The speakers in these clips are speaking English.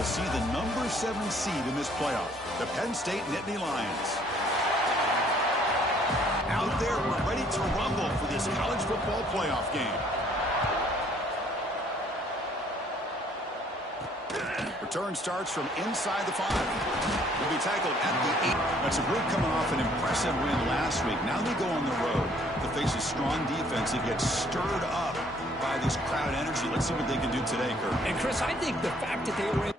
will see the #7 seed in this playoff, the Penn State Nittany Lions. Out there, we're ready to rumble for this college football playoff game. Return starts from inside the 5. Will be tackled at the 8. That's a group coming off an impressive win last week. Now they go on the road to face a strong defense that gets stirred up by this crowd energy. Let's see what they can do today, Kurt. And Chris, I think the fact that they were able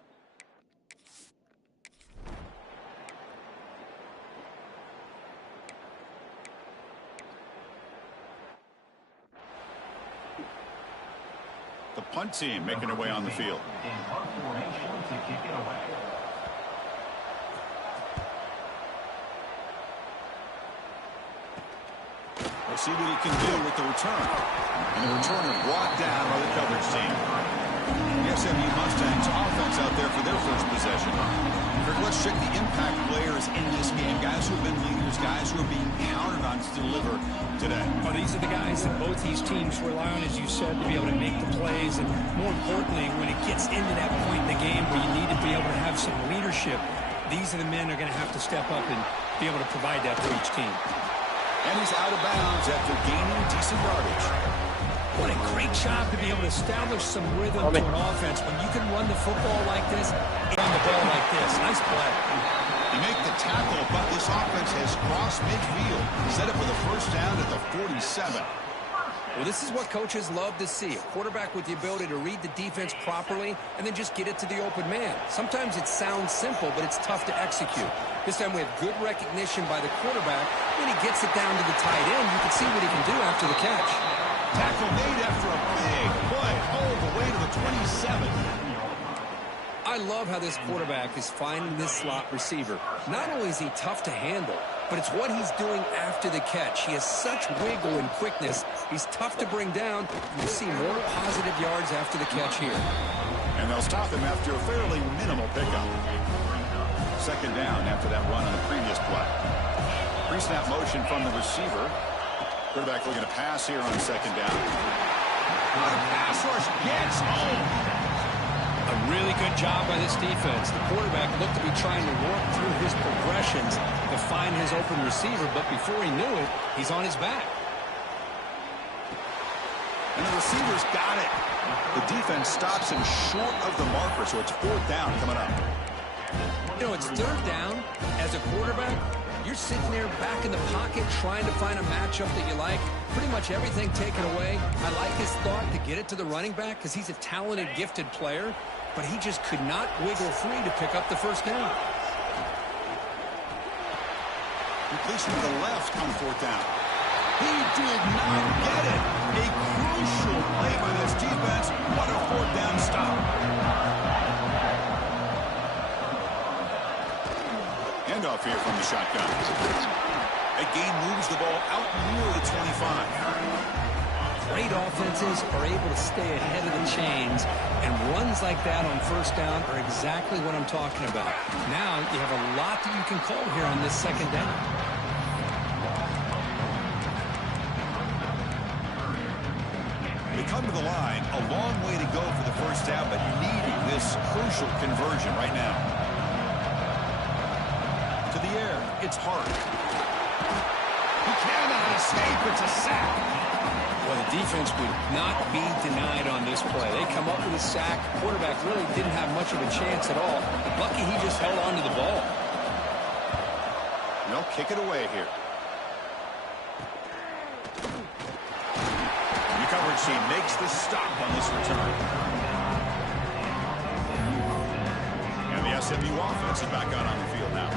the punt team making their way on the field. We'll see what he can do with the return. And the returner brought down by the coverage team. The SMU Mustangs offense out there for their first possession. Let's check the impact players in this game. Guys who have been leaders, guys who are being counted on to deliver today. Well, these are the guys that both these teams rely on, as you said, to be able to make the plays. And more importantly, when it gets into that point in the game where you need to be able to have some leadership, these are the men that are going to have to step up and be able to provide that for each team. And he's out of bounds after gaining decent yardage. What a great job to be able to establish some rhythm to an offense. When you can run the football like this, run the ball like this. Nice play. You make the tackle, but this offense has crossed midfield. Set up for the first down at the 47. Well, this is what coaches love to see. A quarterback with the ability to read the defense properly and then just get it to the open man. Sometimes it sounds simple, but it's tough to execute. This time we have good recognition by the quarterback. When he gets it down to the tight end, you can see what he can do after the catch. Tackle made after a big play all the way to the 27. I love how this quarterback is finding this slot receiver. Not only is he tough to handle, but it's what he's doing after the catch. He has such wiggle and quickness. He's tough to bring down. You see more positive yards after the catch here. And they'll stop him after a fairly minimal pickup. Second down after that run on the previous play. Pre-snap motion from the receiver. Quarterback looking to pass here on second down. What a pass rush gets home. A really good job by this defense. The quarterback looked to be trying to work through his progressions to find his open receiver, but before he knew it, he's on his back. And the receiver's got it. The defense stops him short of the marker, so it's fourth down coming up. You know, it's third down. As a quarterback, you're sitting there back in the pocket trying to find a matchup that you like. Pretty much everything taken away. I like his thought to get it to the running back because he's a talented, gifted player, but he just could not wiggle free to pick up the first down. Completion to the left on fourth down. He did not get it. A crucial play by this defense. What a fourth down stop. Handoff here from the shotgun. A gain moves the ball out near the 25. Great offenses are able to stay ahead of the chains, and runs like that on first down are exactly what I'm talking about. Now you have a lot that you can call here on this second down. They come to the line, a long way to go for the first down, but needing this crucial conversion right now. To the air, it's Hart. He cannot escape, it's a sack. Well, the defense would not be denied on this play. They come up with a sack. Quarterback really didn't have much of a chance at all. Lucky he just held on to the ball. They'll kick it away here. The coverage team makes the stop on this return. And the SMU offense is back out on the field now.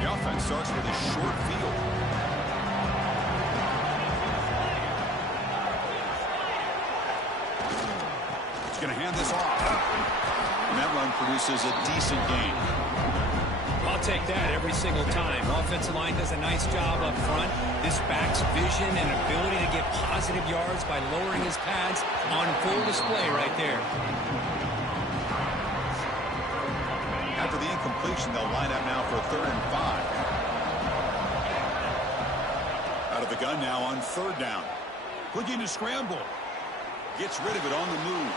The offense starts with a short field. Going to hand this off. And that run produces a decent gain. I'll take that every single time. Offensive line does a nice job up front. This back's vision and ability to get positive yards by lowering his pads on full display right there. After the incompletion, they'll line up now for a 3rd and 5. Out of the gun now on 3rd down. Looking to scramble. Gets rid of it on the move.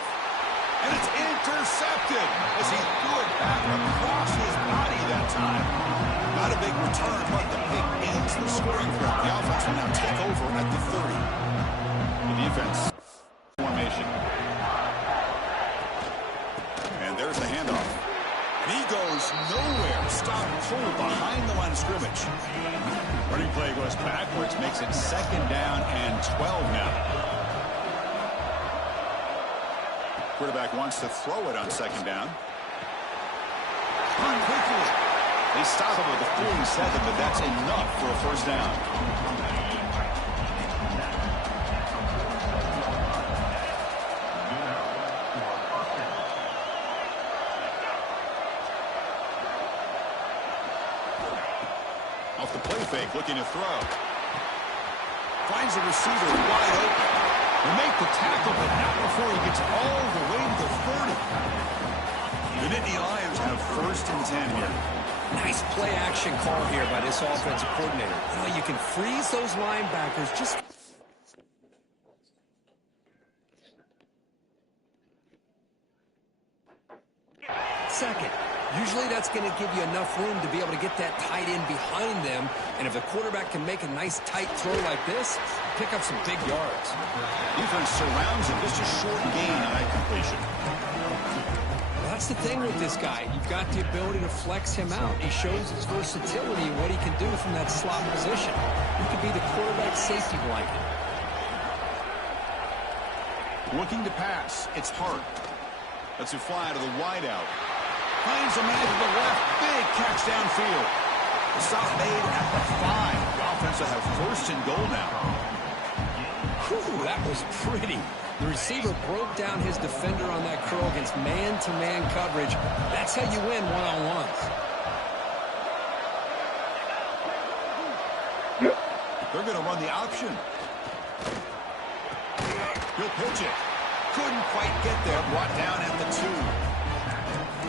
And it's intercepted as he threw it back across his body that time. Not a big return, but the pick ends the scoring threat. The offense will now take over at the 30. The defense formation. And there's the handoff. And he goes nowhere. Stop cold behind the line of scrimmage. Running play goes backwards, makes it 2nd down and 12 now. Quarterback wants to throw it on 2nd down. Run quickly. They stop him at the 47, but that's enough for a 1st down. Off the play fake, looking to throw. Finds the receiver wide open. They make the tackle, but not before he gets all the way to the 30. The Nittany Lions have 1st and 10 here. Nice play action call here by this offensive coordinator. You know, you can freeze those linebackers just... second. Usually that's going to give you enough room to be able to get that tight end behind them. And if the quarterback can make a nice tight throw like this, pick up some big yards. Defense surrounds him. Just a short gain on that completion. Well, that's the thing with this guy. You've got the ability to flex him out. He shows his versatility and what he can do from that slot position. He could be the quarterback safety blanket. Looking to pass. It's Hart. Lets it fly to the wideout. Finds a man to the left. Big catch downfield. The stop made at the 5. The offense will have 1st and goal now. Whew, that was pretty. The receiver broke down his defender on that curl against man-to-man coverage. That's how you win one-on-ones. They're going to run the option. He'll pitch it. Couldn't quite get there. Brought down at the 2.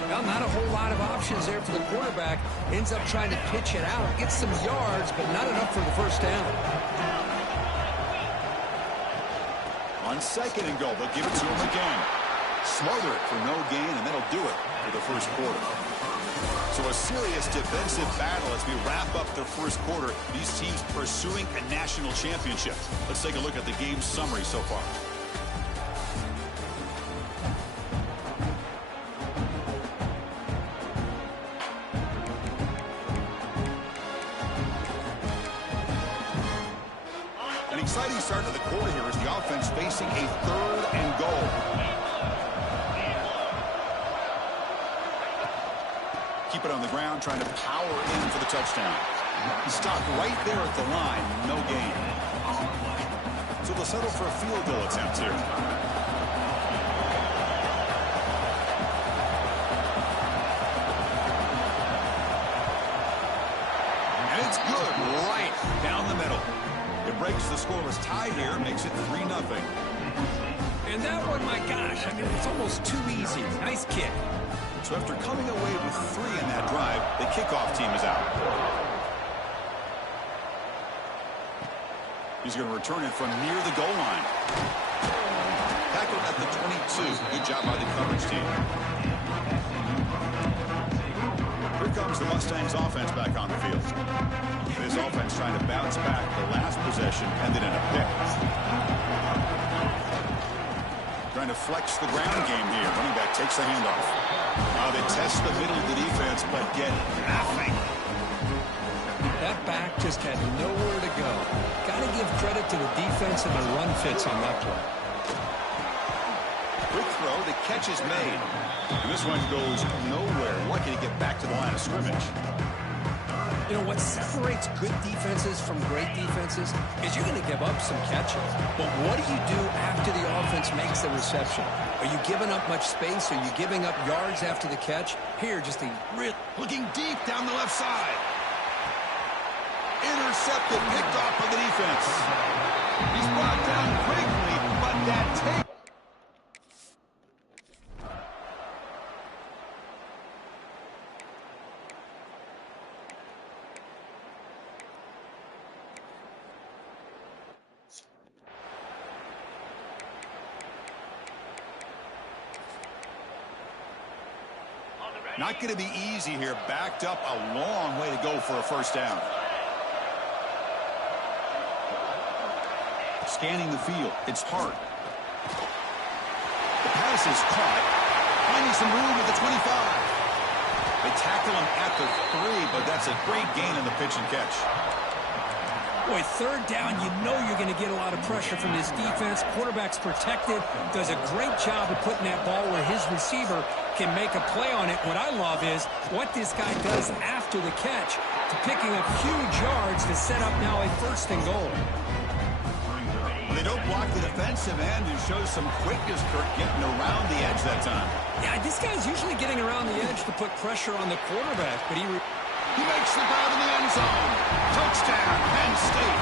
Well, not a whole lot of options there for the quarterback. Ends up trying to pitch it out. Gets some yards, but not enough for the 1st down. On 2nd and goal, they'll give it to him again. Smother it for no gain, and that'll do it for the 1st quarter. So a serious defensive battle as we wrap up the 1st quarter. These teams pursuing a national championship. Let's take a look at the game summary so far. Exciting start to the quarter here as the offense facing a 3rd and goal. Keep it on the ground, trying to power in for the touchdown. Stopped right there at the line, no gain. So they'll settle for a field goal attempt here. And it's good, right down the middle. It breaks the scoreless tie here, makes it 3-0. And that one, my gosh, I mean, it's almost too easy. Nice kick. So after coming away with 3 in that drive, the kickoff team is out. He's going to return it from near the goal line. Tackled at the 22. Good job by the coverage team. Here comes the Mustangs offense back on the field. This offense trying to bounce back. The last possession ended in a pick. Trying to flex the ground game here. Running back takes the handoff. They test the middle of the defense, but get nothing. That back just had nowhere to go. Got to give credit to the defense and the run fits on that play. Quick throw. The catch is made. And this one goes nowhere. Lucky to get back to the line of scrimmage. You know, what separates good defenses from great defenses is you're going to give up some catches. But what do you do after the offense makes the reception? Are you giving up much space? Are you giving up yards after the catch? Here, just a looking deep down the left side. Intercepted, picked off by the defense. He's brought down quickly, but that take. Not going to be easy here. Backed up a long way to go for a first down. Scanning the field. It's Hart. The pass is caught. Finding some room at the 25. They tackle him at the 3, but that's a great gain in the pitch and catch. Boy, third down, you know you're going to get a lot of pressure from this defense. Quarterback's protected, does a great job of putting that ball where his receiver can make a play on it. What I love is what this guy does after the catch to picking up huge yards to set up now a first and goal. They don't block the defensive end and shows some quickness, Kirk, getting around the edge that time. Yeah, this guy's usually getting around the edge to put pressure on the quarterback, but he makes the grab in the end zone. Touchdown, Penn State.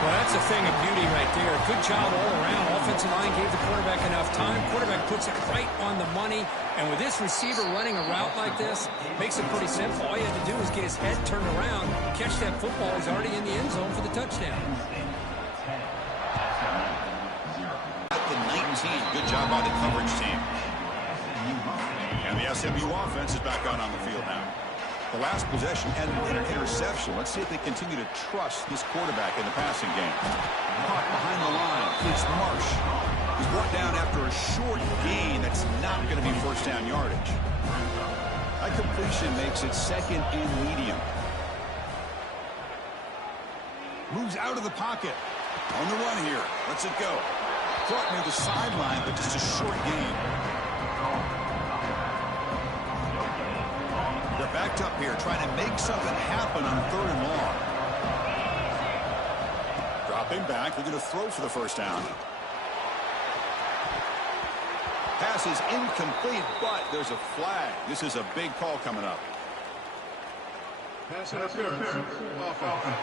Well, that's a thing of beauty right there. Good job all around. Offensive line gave the quarterback enough time. Quarterback puts it right on the money. And with this receiver running a route like this, makes it pretty simple. All you have to do is get his head turned around, catch that football. He's already in the end zone for the touchdown. At the 19. Good job by the coverage team. And the SMU offense is back out on the field now. The last possession ended in an interception. Let's see if they continue to trust this quarterback in the passing game. Caught behind the line. It's Marsh. He's brought down after a short gain that's not going to be first down yardage. That completion makes it second and medium. Moves out of the pocket. On the run here. Lets it go. Caught near the sideline, but just a short gain. They're backed up here, trying to make something happen on third and long. Dropping back, they're going to throw for the first down. Pass is incomplete, but there's a flag. This is a big call coming up. Pass interference. Offense.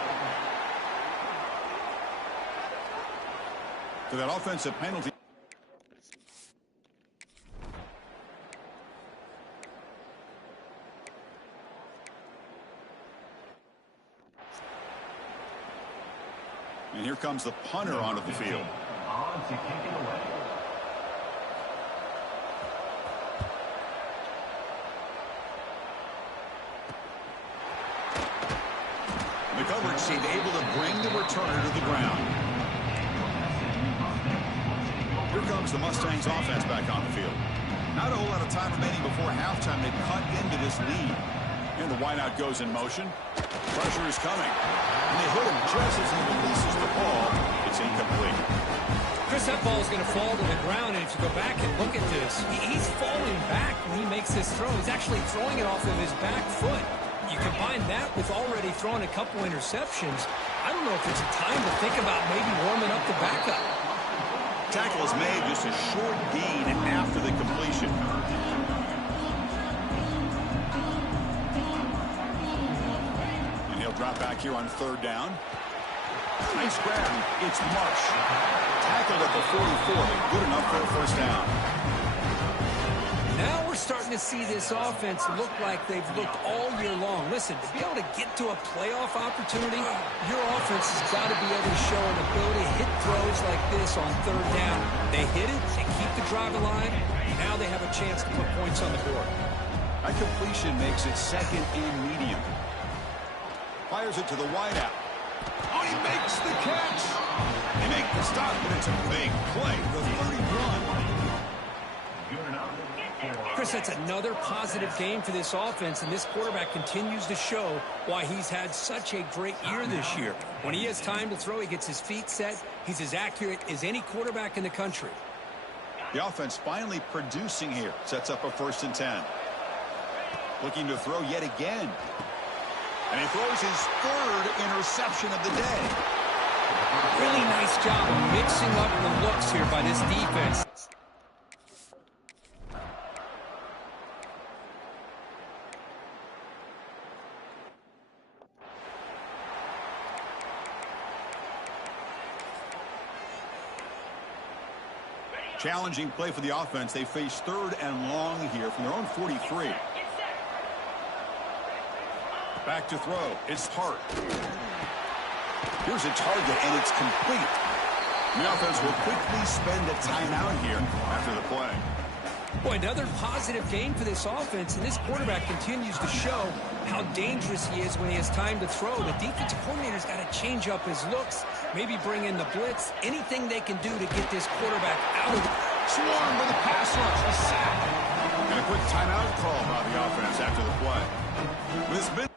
So that offensive penalty. And here comes the punter onto the field. The coverage team able to bring the returner to the ground. Here comes the Mustangs offense back on the field. Not a whole lot of time remaining before halftime. They cut into this lead. And the wideout goes in motion. Pressure is coming. And they hit him just as he releases the ball. It's incomplete. Chris, that ball is going to fall to the ground, and if you go back and look at this, he's falling back when he makes this throw. He's actually throwing it off of his back foot. You combine that with already throwing a couple interceptions. I don't know if it's a time to think about maybe warming up the backup. Tackle is made, just a short gain after the completion. And he'll drop back here on third down. Nice grab. It's Marsh. Tackled at the 44, but good enough for a first down. Now we're starting to see this offense look like they've looked all year long. Listen, to be able to get to a playoff opportunity, your offense has got to be able to show an ability to hit throws like this on third down. They hit it, they keep the drive alive, now they have a chance to put points on the board. That completion makes it second and medium. Fires it to the wideout. Oh, he makes the catch. They make the stop, but it's a big play. The 31. Chris, that's another positive game for this offense, and this quarterback continues to show why he's had such a great year this year. When he has time to throw, he gets his feet set. He's as accurate as any quarterback in the country. The offense finally producing here. Sets up a 1st and 10. Looking to throw yet again. And he throws his 3rd interception of the day. Really nice job of mixing up the looks here by this defense. Challenging play for the offense. They face 3rd and long here from their own 43. Back to throw. It's Hart. Here's a target, and it's complete. The offense will quickly spend a timeout here after the play. Boy, another positive gain for this offense, and this quarterback continues to show how dangerous he is when he has time to throw. The defensive coordinator's got to change up his looks, maybe bring in the blitz, anything they can do to get this quarterback out of it. Swarm with a pass rush, a sack. And a quick timeout call by the offense after the play. This bit.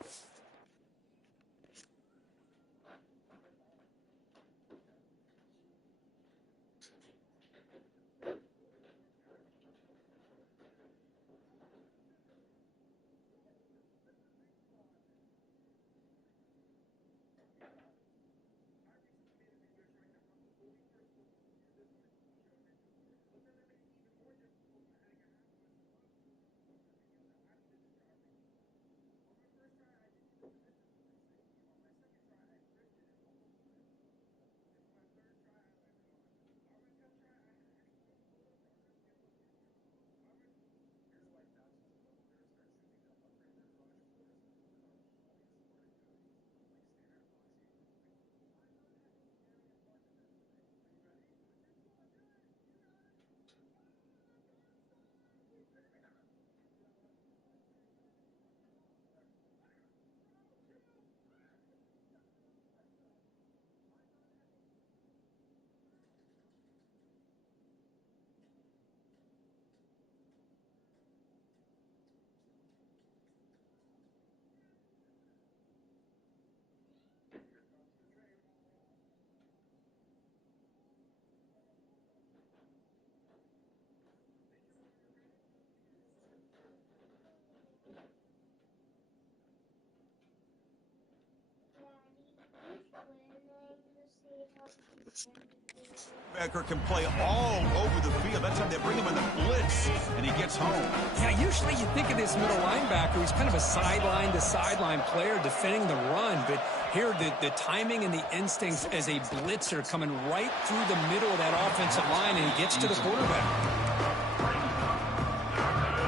Becker can play all over the field. That time they bring him in the blitz, and he gets home. Yeah, usually you think of this middle linebacker, he's kind of a sideline-to-sideline player defending the run, but here the timing and the instincts as a blitzer coming right through the middle of that offensive line, and he gets to the quarterback.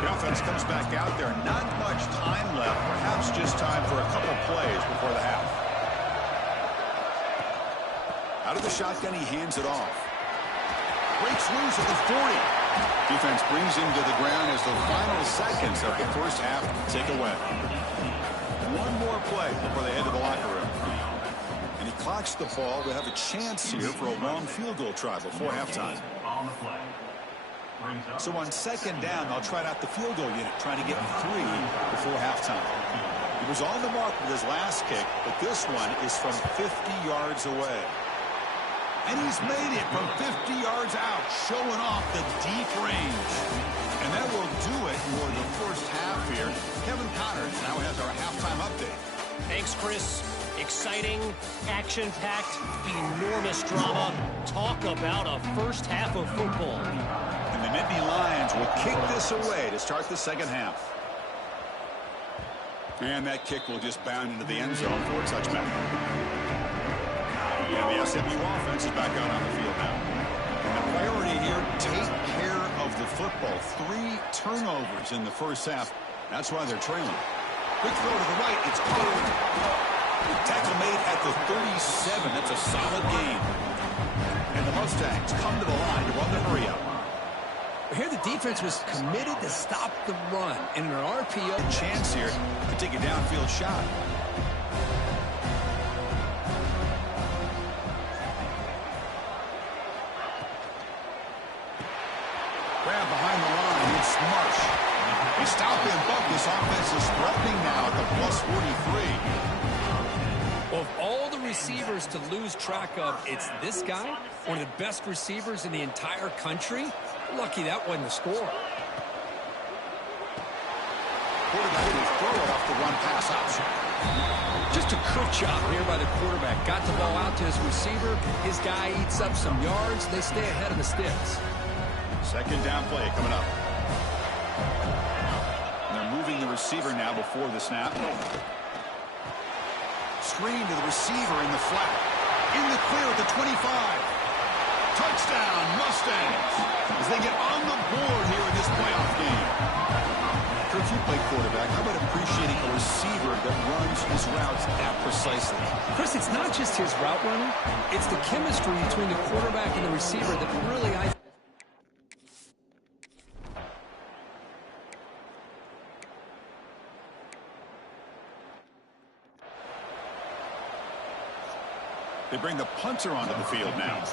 The offense comes back out there. Not much time left, perhaps just time for a couple plays before the half. Out of the shotgun, he hands it off. Breaks loose at the 40. Defense brings him to the ground as the final seconds of the first half tick away. One more play before they head to the locker room. And he clocks the ball. We'll have a chance here for a long field goal try before halftime. So on second down, they'll try out the field goal unit, trying to get 3 before halftime. He was on the mark with his last kick, but this one is from 50 yards away. And he's made it from 50 yards out, showing off the deep range. And that will do it for the first half here. Kevin Connors now has our halftime update. Thanks, Chris. Exciting, action-packed, enormous drama. Talk about a first half of football. And the Nittany Lions will kick this away to start the second half. And that kick will just bound into the end zone for a touchback. And the SMU offense is back out on the field now. And the priority here, take care of the football. 3 turnovers in the first half. That's why they're trailing. Quick throw to the right. It's cleared. Tackle made at the 37. That's a solid gain. And the Mustangs come to the line to run the hurry up. Here the defense was committed to stop the run. And in an RPO chance here to take a downfield shot. Grab behind the line. It's Marsh. He stopped him, but this offense is threatening now at the plus 43. Of all the receivers to lose track of, it's this guy, one of the best receivers in the entire country. Lucky that wasn't the score. Quarterback will throw it off the run-pass option. Just a good job here by the quarterback. Got the ball out to his receiver. His guy eats up some yards. They stay ahead of the sticks. Second down play coming up. And they're moving the receiver now before the snap. Screen to the receiver in the flat. In the clear at the 25. Touchdown, Mustangs, as they get on the board here in this playoff game. If you play quarterback, how about appreciating a receiver that runs his routes that precisely? Chris, it's not just his route running. It's the chemistry between the quarterback and the receiver that really They bring the punter onto the field now.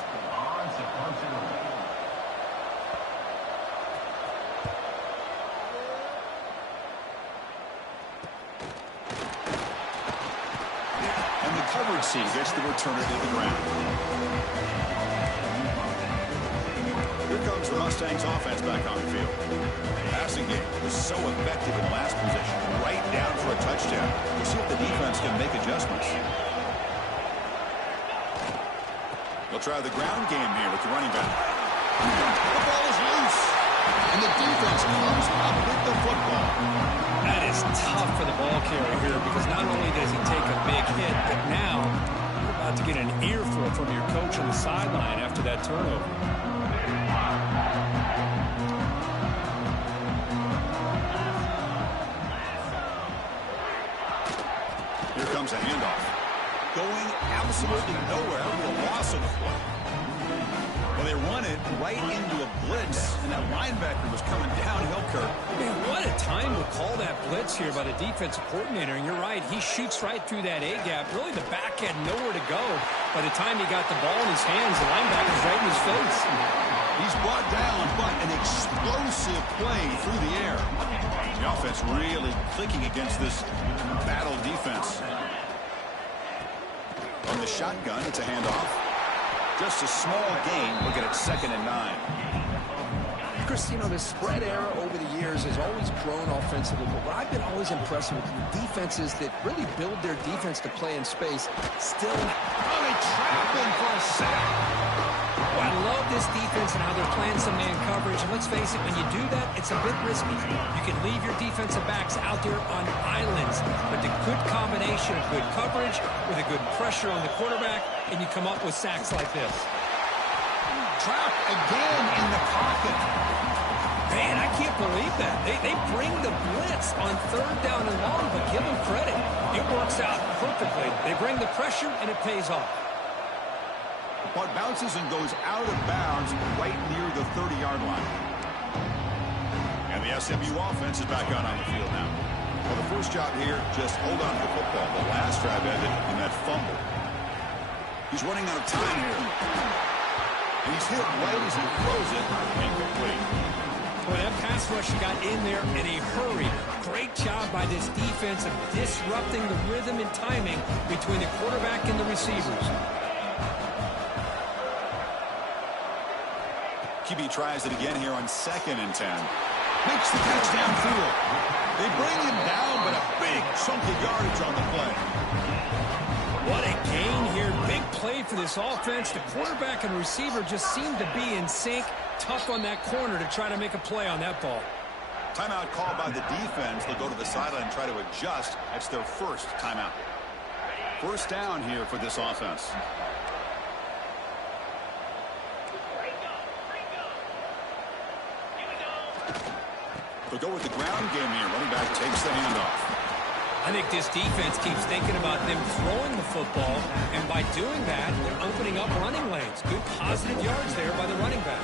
And the coverage team gets the returner to the ground. Here comes the Mustangs offense back on the field. The passing game was so effective in the last possession, right down for a touchdown. We'll see if the defense can make adjustments. They'll try the ground game here with the running back. The ball is loose, and the defense comes up with the football. That is tough for the ball carrier here because not only does he take a big hit, but now you're about to get an earful from your coach on the sideline after that turnover. Here comes a handoff. Going absolutely nowhere with a loss of the play. Well, they run it right into a blitz, and that linebacker was coming downhill, Kirk. Man, what a time to call that blitz here by the defensive coordinator. And you're right, he shoots right through that A-gap. Really, the back had nowhere to go. By the time he got the ball in his hands, the linebacker's right in his face. He's brought down, but an explosive play through the air. The offense really clicking against this battle defense. From the shotgun, it's a handoff. Just a small gain. Look at it, 2nd and 9. Chris, you know, the spread era over the years has always grown offensively, but what I've been always impressed with defenses that really build their defense to play in space still. Oh, they trap him for a sack. Well, I love this defense and how they're playing some man coverage. And let's face it, when you do that, it's a bit risky. You can leave your defensive backs out there on islands. But the good combination of good coverage with a good pressure on the quarterback, and you come up with sacks like this. Trapped again in the pocket. Man, I can't believe that. They bring the blitz on 3rd down and long, but give them credit. It works out perfectly. They bring the pressure, and it pays off. But bounces and goes out of bounds right near the 30-yard line. And the SMU offense is back out on the field now. Well, the first job here, just hold on to the football. The last drive ended in that fumble. He's running out of time here. And he's hit right as he throws it. Incomplete. Well, that pass rush got in there in a hurry. Great job by this defense of disrupting the rhythm and timing between the quarterback and the receivers. QB tries it again here on 2nd and 10. Makes the catch downfield. They bring him down, but a big chunk of yardage on the play. What a gain here. Big play for this offense. The quarterback and receiver just seem to be in sync. Tough on that corner to try to make a play on that ball. Timeout called by the defense. They'll go to the sideline and try to adjust. That's their first timeout. 1st down here for this offense. They'll go with the ground game here. Running back takes the handoff. I think this defense keeps thinking about them throwing the football, and by doing that, they're opening up running lanes. Good positive yards there by the running back.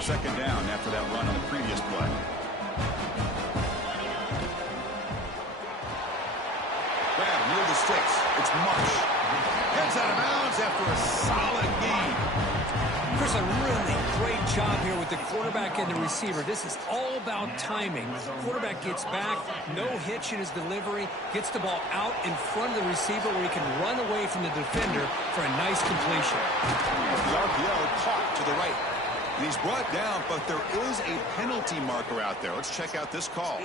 2nd down after that run on the previous play. Grab near the sticks. It's Marsh. Gets out of bounds after a solid gain. Chris, a really great job here with the quarterback and the receiver. This is all about timing. Quarterback gets back, no hitch in his delivery, gets the ball out in front of the receiver where he can run away from the defender for a nice completion. The RPO caught to the right. And he's brought down, but there is a penalty marker out there. Let's check out this call.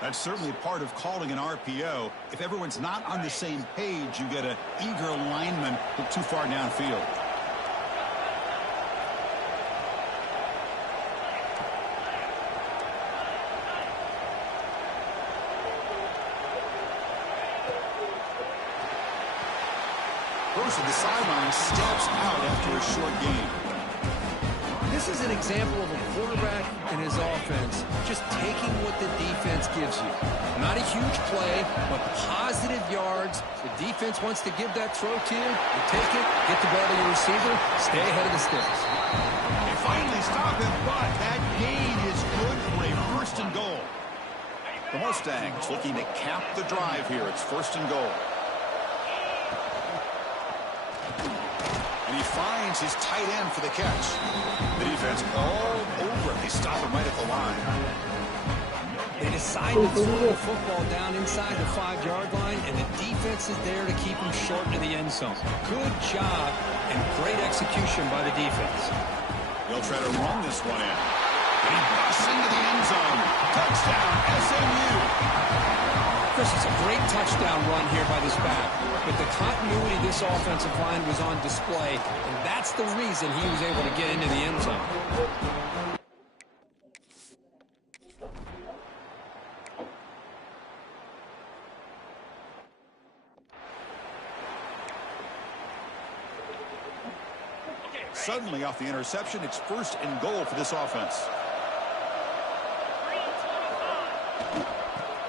That's certainly part of calling an RPO. If everyone's not on the same page, you get an eager lineman look too far downfield. First at the sideline steps out after a short gain. This is an example of a quarterback and his offense just taking what the defense gives you. Not a huge play, but positive yards. The defense wants to give that throw to you. You take it, get the ball to your receiver, stay ahead of the sticks. They finally stop him, but that gain is good for a 1st and goal. The Mustangs looking to cap the drive here. It's 1st and goal. And he finds his tight end for the catch. The defense all over him. They stop him right at the line. They decide to throw the football down inside the 5-yard line, and the defense is there to keep him short of the end zone. Good job and great execution by the defense. They'll try to run this one in. And he busts into the end zone. Touchdown, SMU. Chris, it's a great touchdown run here by this back. But the continuity of this offensive line was on display, and that's the reason he was able to get into the end zone. Suddenly off the interception, it's 1st and goal for this offense.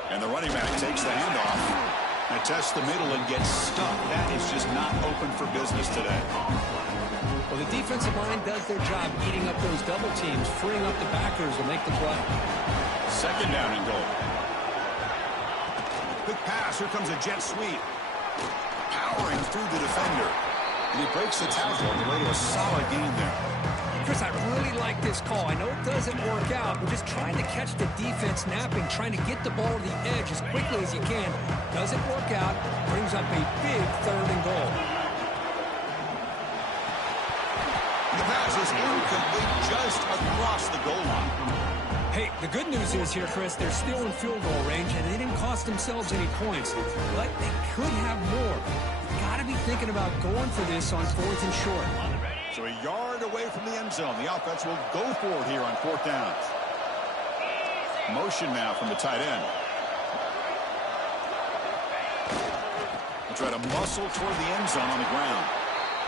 And the running back takes the handoff and tests the middle and gets stuck. That is just not open for business today. Well, the defensive line does their job eating up those double teams, freeing up the backers to make the play. 2nd down and goal. Quick pass. Here comes a jet sweep. Powering through the defender. And he breaks the tackle on the way to a solid gain there. Chris, I really like this call. I know it doesn't work out, but just trying to catch the defense napping, trying to get the ball to the edge as quickly as you can. Doesn't work out. Brings up a big 3rd and goal. The pass is incomplete just across the goal line. Hey, the good news is here, Chris, they're still in field goal range, and they didn't cost themselves any points. But they could have more. Got to be thinking about going for this on 4th and short. So a yard away from the end zone. The offense will go for it here on 4th down. Motion now from the tight end. We'll try to muscle toward the end zone on the ground.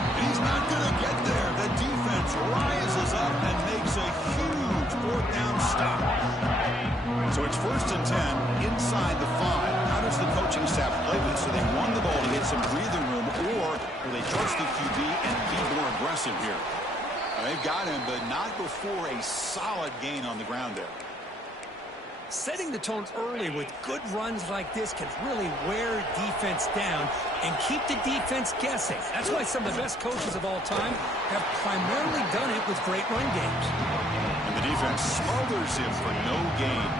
And he's not going to get there. The defense rises up and makes a huge 4th down stop. So it's 1st and 10 inside the 5. How does the coaching staff play this? So they want the ball to get some breathing room, or will they trust the QB and be more aggressive here? Now, they've got him, but not before a solid gain on the ground there. Setting the tone early with good runs like this can really wear defense down and keep the defense guessing. That's why some of the best coaches of all time have primarily done it with great run games. And the defense smothers him for no gain.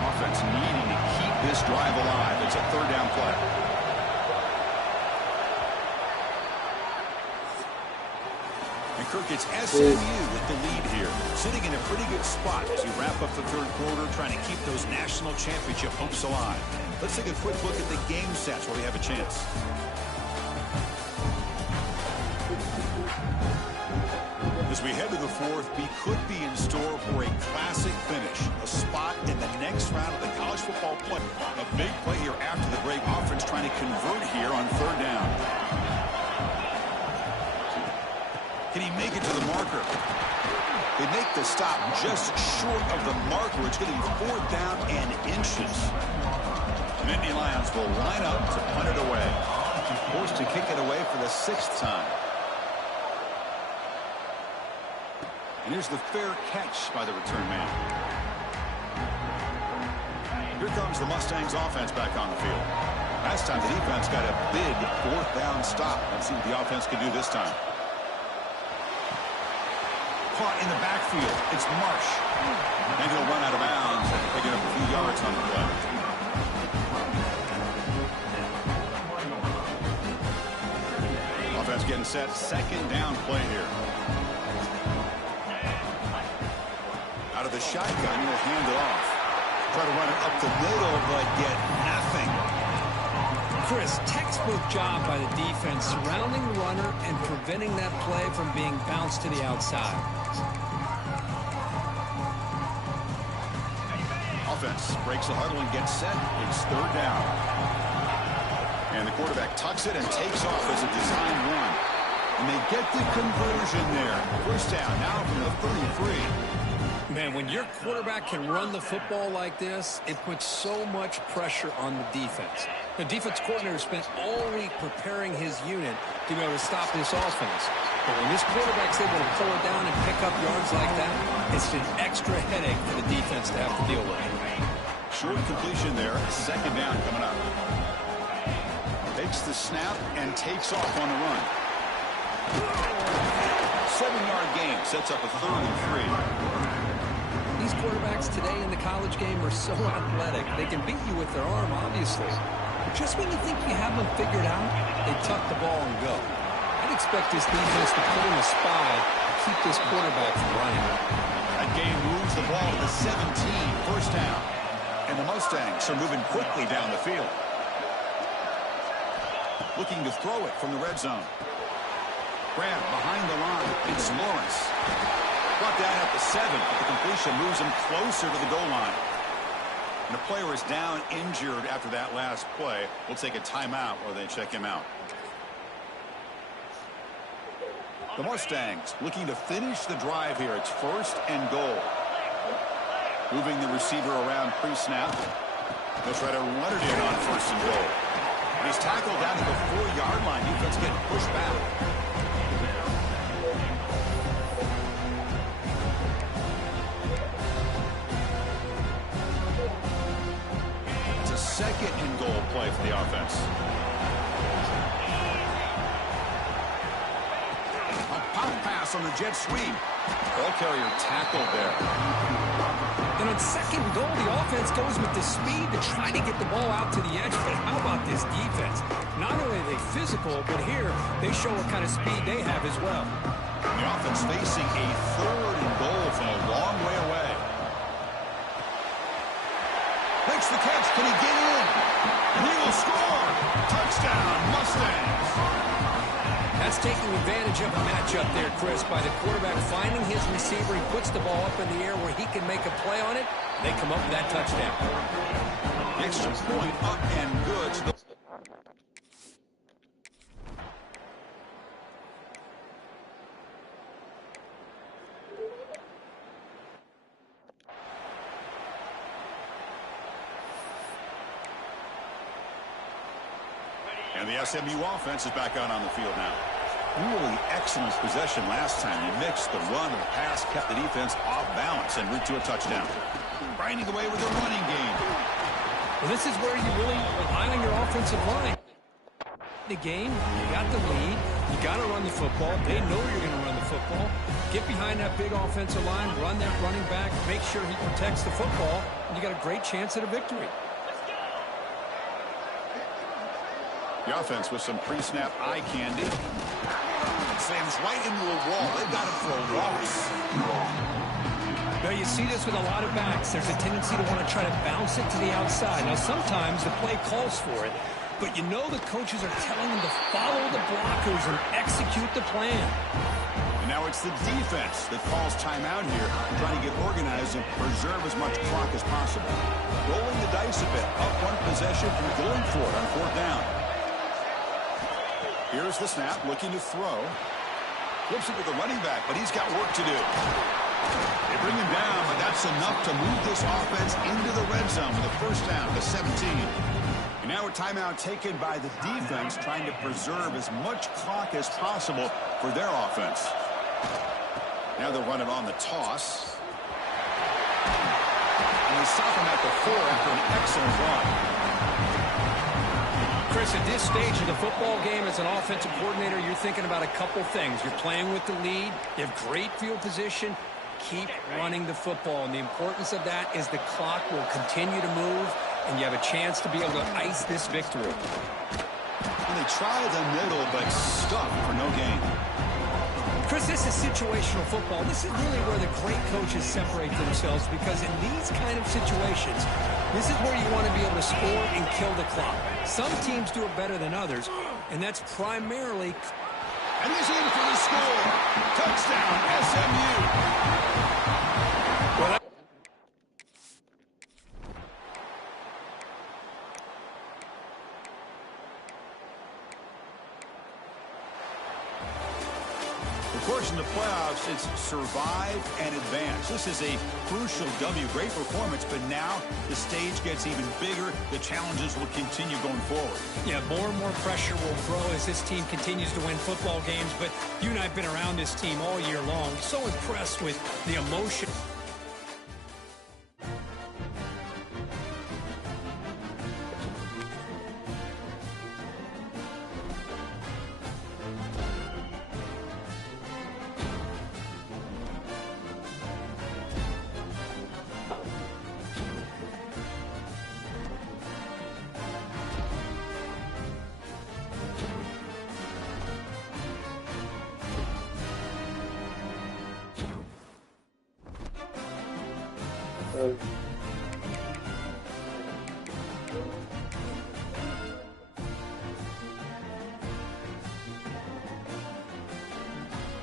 Offense needing to keep this drive alive. It's a 3rd down play. And Kirk, it's SMU with the lead here, sitting in a pretty good spot as we wrap up the 3rd quarter, trying to keep those national championship hopes alive. Let's take a quick look at the game stats where we have a chance. As we head to the 4th, we could be in store for a classic finish, a spot in the next round of the college football play. A big play here after the break. Offense trying to convert here on 3rd down. Can he make it to the marker? They make the stop just short of the marker. It's going to be 4th down and inches. Nittany Lions will line up to punt it away. Forced to kick it away for the 6th time. And here's the fair catch by the return man. Here comes the Mustangs offense back on the field. Last time the defense got a big 4th down stop. Let's see what the offense can do this time. Caught in the backfield. It's Marsh. And he'll run out of bounds, picking up a few yards on the play. Offense getting set. 2nd down play here. Out of the shotgun, he'll hand it off. Try to run it up the middle, but get nothing. Chris, textbook job by the defense surrounding the runner and preventing that play from being bounced to the outside. Offense breaks the huddle and gets set. It's 3rd down. And the quarterback tucks it and takes off as a design run. And they get the conversion there. 1st down now from the 33. Man, when your quarterback can run the football like this, it puts so much pressure on the defense. The defense coordinator spent all week preparing his unit to be able to stop this offense. But when this quarterback's able to pull it down and pick up yards like that, it's an extra headache for the defense to have to deal with. short completion there. Second down coming up. Takes the snap and takes off on the run. 7-yard gain sets up a 3rd and 3. These quarterbacks today in the college game are so athletic. They can beat you with their arm, obviously. But just when you think you have them figured out, they tuck the ball and go. I'd expect this defense to put in a spy to keep this quarterback from running. That game moves the ball to the 17, first down. And the Mustangs are moving quickly down the field. Looking to throw it from the red zone. Grant behind the line. It's Lawrence. Brought down at the 7, but the completion moves him closer to the goal line. And a player is down injured after that last play. We'll take a timeout while they check him out. The Mustangs looking to finish the drive here. It's 1st and goal. Moving the receiver around pre-snap. They'll try to run it in on 1st and goal. He's tackled down to the 4-yard line. Defense getting pushed back. It's a 2nd and goal play for the offense. A pop pass on the jet sweep. Ball carrier tackled there. And on 2nd and goal, the offense goes with the speed to try to get the ball out to the edge. But how about this defense? Not only are they physical, but here they show what kind of speed they have as well. The offense facing a 3rd and goal from a long way away. Makes the catch. Can he get in? And he will score. Touchdown, Mustangs. That's taking advantage of a matchup there, Chris, by the quarterback finding his receiver. He puts the ball up in the air where he can make a play on it. They come up with that touchdown. Extra point up and good. And the SMU offense is back out on the field now. Really excellent possession last time. You mixed the run and the pass, kept the defense off balance and route to a touchdown. Grinding away with a running game. Well, this is where you really rely on your offensive line. The game, you got the lead. You got to run the football. They know you're going to run the football. Get behind that big offensive line, run that running back, make sure he protects the football, and you got a great chance at a victory. The offense with some pre-snap eye candy. Slams right into a wall. They've got him for a loss. Now, you see this with a lot of backs. There's a tendency to want to try to bounce it to the outside. Now, sometimes the play calls for it, but you know the coaches are telling them to follow the blockers and execute the plan. And now it's the defense that calls timeout here, trying to get organized and preserve as much clock as possible. Rolling the dice a bit, up one possession and going for it on 4th down. Here's the snap, looking to throw. Flips it to the running back, but he's got work to do. They bring him down, but that's enough to move this offense into the red zone with a 1st down to 17. And now a timeout taken by the defense, trying to preserve as much clock as possible for their offense. Now they'll run it on the toss. And they stop him at the 4 after an excellent run. Chris, at this stage of the football game as an offensive coordinator, you're thinking about a couple things. You're playing with the lead. You have great field position. Keep running the football. And the importance of that is the clock will continue to move, and you have a chance to be able to ice this victory. And they try the middle, but stuck for no gain. Chris, this is situational football. This is really where the great coaches separate themselves, because in these kind of situations, this is where you want to be able to score and kill the clock. Some teams do it better than others, and that's primarily... And he's in for the score. Touchdown, SMU. Well, Of course, in the playoffs, it's survive and advance. This is a crucial W. Great performance, but now the stage gets even bigger. The challenges will continue going forward. Yeah, more and more pressure will grow as this team continues to win football games. But you and I have been around this team all year long. So impressed with the emotion. uh,